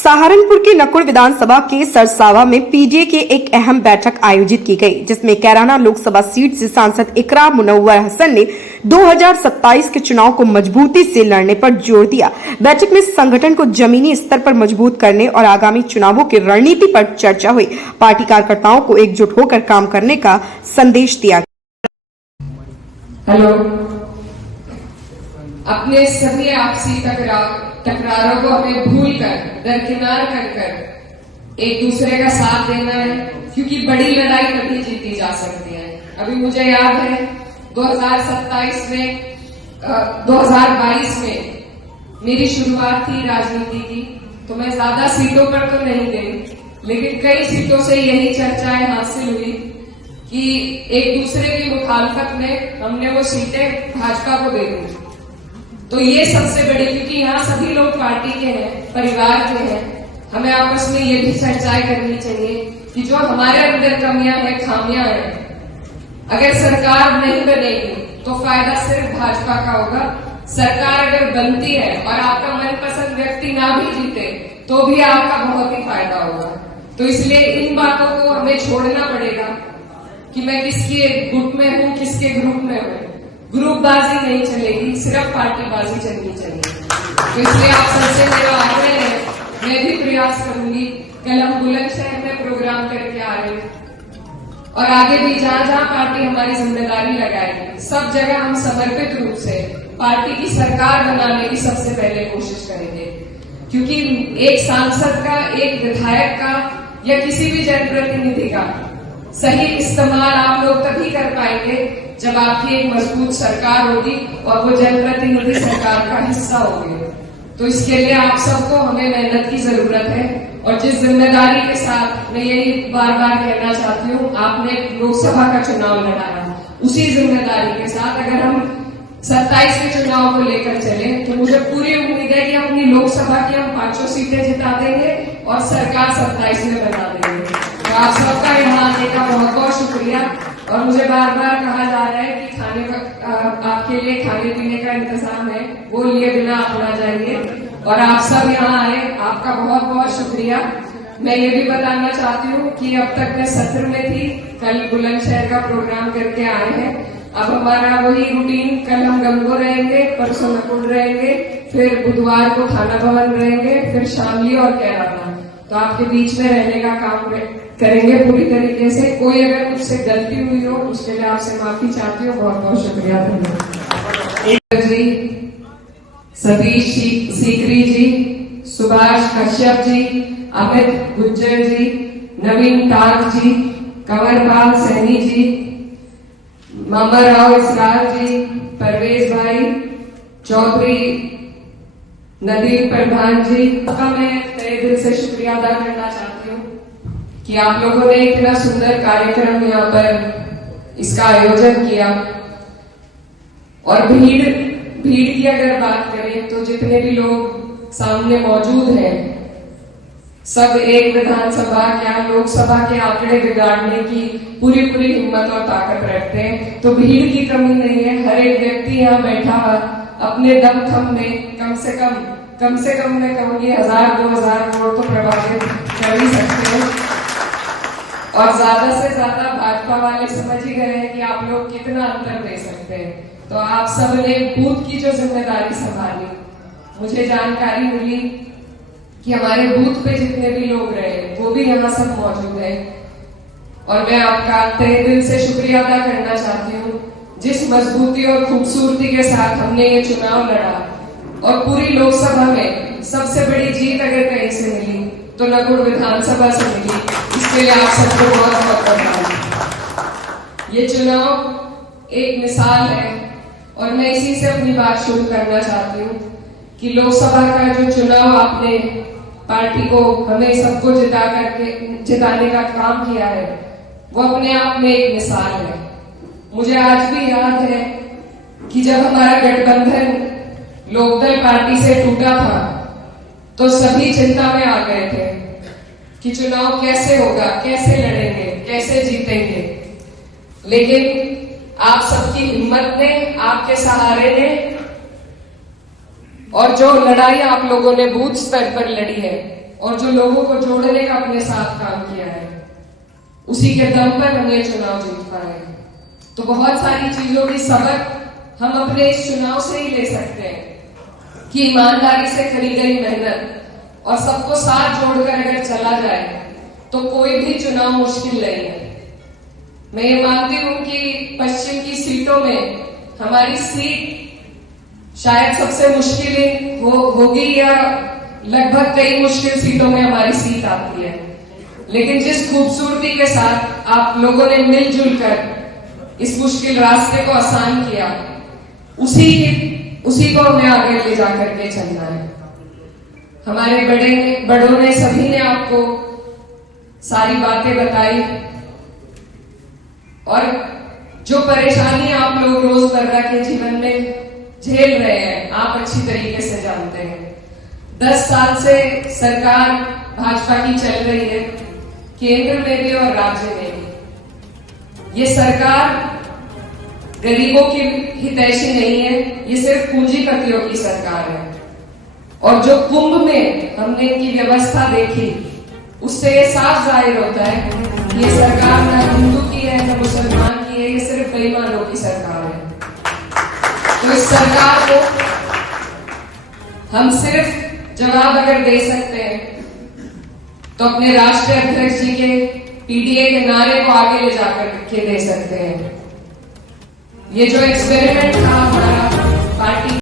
सहारनपुर की नकुड़ विधानसभा के सरसावा में पीडीए की एक अहम बैठक आयोजित की गई, जिसमें कैराना लोकसभा सीट से सांसद इकरा मुनव्वर हसन ने 2027 के चुनाव को मजबूती से लड़ने पर जोर दिया। बैठक में संगठन को जमीनी स्तर पर मजबूत करने और आगामी चुनावों की रणनीति पर चर्चा हुई। पार्टी कार्यकर्ताओं को एकजुट होकर काम करने का संदेश दिया। हेलो, अपने सभी आपसी तकरारों को हमें भूलकर दरकिनार कर एक दूसरे का साथ देना है, क्योंकि बड़ी लड़ाई कभी जीती जा सकती है। अभी मुझे याद है 2022 में मेरी शुरुआत थी राजनीति की, तो मैं ज्यादा सीटों पर तो नहीं गई, लेकिन कई सीटों से यही चर्चाएं हासिल हुई कि एक दूसरे की मुखालफत में हमने वो सीटें भाजपा को दे दी। तो ये सबसे बड़ी, क्योंकि यहाँ सभी लोग पार्टी के हैं, परिवार के हैं, हमें आपस में ये भी चर्चाएं करनी चाहिए कि जो हमारे अंदर कमियां हैं, खामियां हैं, अगर सरकार नहीं बनेगी तो फायदा सिर्फ भाजपा का होगा। सरकार अगर बनती है और आपका मनपसंद व्यक्ति ना भी जीते तो भी आपका बहुत ही फायदा होगा। तो इसलिए इन बातों को हमें छोड़ना पड़ेगा कि मैं किसके गुट में हूं, किसके ग्रुप में हूं। ग्रुपबाजी नहीं चलेगी, सिर्फ पार्टीबाजी चलनी चाहिए। तो इसलिए आप सबसे मेरा आग्रह है, मैं भी प्रयास करूंगी। कल हम बुलंदशहर में प्रोग्राम करके आ रहे हैं और आगे भी जहां जहां पार्टी हमारी जिम्मेदारी लगाएगी, सब जगह हम समर्पित रूप से पार्टी की सरकार बनाने की सबसे पहले कोशिश करेंगे। क्योंकि एक सांसद का, एक विधायक का या किसी भी जनप्रतिनिधि का सही इस्तेमाल आप लोग तभी कर पाएंगे जब आपकी एक मजबूत सरकार होगी और वो जनप्रतिनिधि सरकार का हिस्सा होंगे। तो इसके लिए आप सबको हमें मेहनत की जरूरत है और जिस जिम्मेदारी के साथ मैं यही बार बार कहना चाहती हूँ, आपने लोकसभा का चुनाव लड़ाया, उसी जिम्मेदारी के साथ अगर हम 27 के चुनाव को लेकर चले तो मुझे पूरी उम्मीद है कि अपनी लोकसभा की हम 5 सीटें जिता देंगे और सरकार 27 में बना देंगे। तो आप सबका यहाँ आने का बहुत बहुत शुक्रिया। और मुझे बार बार कहा जा रहा है कि खाने का आपके लिए खाने पीने का इंतजाम है, वो लिए बिना आप ना जाइए। और आप सब यहाँ आए, आपका बहुत बहुत शुक्रिया। मैं ये भी बताना चाहती हूँ कि अब तक मैं सत्र में थी, कल बुलंदशहर का प्रोग्राम करके आए हैं। अब हमारा वही रूटीन, कल हम गंगो रहेंगे, परसों नकुड़ रहेंगे, फिर बुधवार को थाना भवन रहेंगे, फिर शामली और कैराना। तो आपके बीच में रहने का काम करेंगे पूरी तरीके से। कोई अगर मुझसे गलती हुई हो उसके लिए आपसे माफी चाहती हूँ। बहुत बहुत शुक्रिया, धन्यवाद जी, सतीश सीकरी जी, सुभाष कश्यप जी, अमित गुज्जर जी, नवीन ताज जी, कंवरपाल सैनी जी, मामाराव इसरार जी, परवेज भाई चौधरी, नदीम प्रधान जी का मैं तहे दिल से शुक्रिया अदा करना चाहती हूँ कि आप लोगों ने इतना सुंदर कार्यक्रम यहाँ पर इसका आयोजन किया। और भीड़ की अगर बात करें तो जितने भी लोग सामने मौजूद हैं, सब एक विधानसभा क्या लोकसभा के आंकड़े बिगाड़ने की पूरी हिम्मत और ताकत रखते हैं। तो भीड़ की कमी नहीं है, हर एक व्यक्ति यहाँ बैठा हुआ अपने दम थम में कम से कम मैं कहूंगी 1000-2000 वोट तो प्रभावित कर ही सकते हो। और ज्यादा से ज्यादा भाजपा वाले समझ ही गए हैं कि आप लोग कितना अंतर दे सकते हैं। तो आप सब ने बूथ की जो जिम्मेदारी संभाली, मुझे जानकारी मिली कि हमारे बूथ पे जितने भी लोग रहे वो भी यहाँ सब मौजूद है। और मैं आपका तहे दिल से शुक्रिया अदा करना चाहती हूँ, जिस मजबूती और खूबसूरती के साथ हमने ये चुनाव लड़ा। और पूरी लोकसभा में सबसे बड़ी जीत अगर कहीं से मिली तो नकुड़ विधानसभा से मिली। इसके लिए आप सबको बहुत बहुत बधाई। ये चुनाव एक मिसाल है और मैं इसी से अपनी बात शुरू करना चाहती हूँ कि लोकसभा का जो चुनाव आपने पार्टी को, हमें सबको जिताने का काम किया है, वो अपने आप में एक मिसाल है। मुझे आज भी याद है कि जब हमारा गठबंधन लोकदल पार्टी से टूटा था तो सभी चिंता में आ गए थे कि चुनाव कैसे होगा, कैसे लड़ेंगे, कैसे जीतेंगे। लेकिन आप सबकी हिम्मत ने, आपके सहारे ने और जो लड़ाई आप लोगों ने बूथ स्तर पर लड़ी है, और जो लोगों को जोड़ने का अपने साथ काम किया है, उसी के दम पर हम ये चुनाव जीत पाए। तो बहुत सारी चीजों की सबक हम अपने इस चुनाव से ही ले सकते हैं कि ईमानदारी से करी गई मेहनत और सबको साथ जोड़कर अगर चला जाए तो कोई भी चुनाव मुश्किल नहीं है। मैं ये मानती हूं कि पश्चिम की सीटों में हमारी सीट शायद सबसे मुश्किल होगी या लगभग कई मुश्किल सीटों में हमारी सीट आती है, लेकिन जिस खूबसूरती के साथ आप लोगों ने मिलजुल कर इस मुश्किल रास्ते को आसान किया, उसी को हमें आगे ले जाकर के चलना है। हमारे बड़ों ने सभी ने आपको सारी बातें बताई और जो परेशानी आप लोग रोजमर्रा के जीवन में झेल रहे हैं, आप अच्छी तरीके से जानते हैं। 10 साल से सरकार भाजपा की चल रही है, केंद्र में भी और राज्य में भी। ये सरकार गरीबों की हितैषी नहीं है, ये सिर्फ पूंजीपतियों की सरकार है। और जो कुंभ में हमने इनकी व्यवस्था देखी, उससे ये साफ जाहिर होता है कि ये सरकार न हिंदू की है न मुसलमान की है, ये सिर्फ बेईमानों की सरकार है। तो इस सरकार को हम सिर्फ जवाब अगर दे सकते हैं तो अपने राष्ट्रीय अध्यक्ष जी के पीडीए के नारे को आगे ले जाकर के दे सकते हैं। ये जो एक्सपेरिमेंट था हमारा पार्टी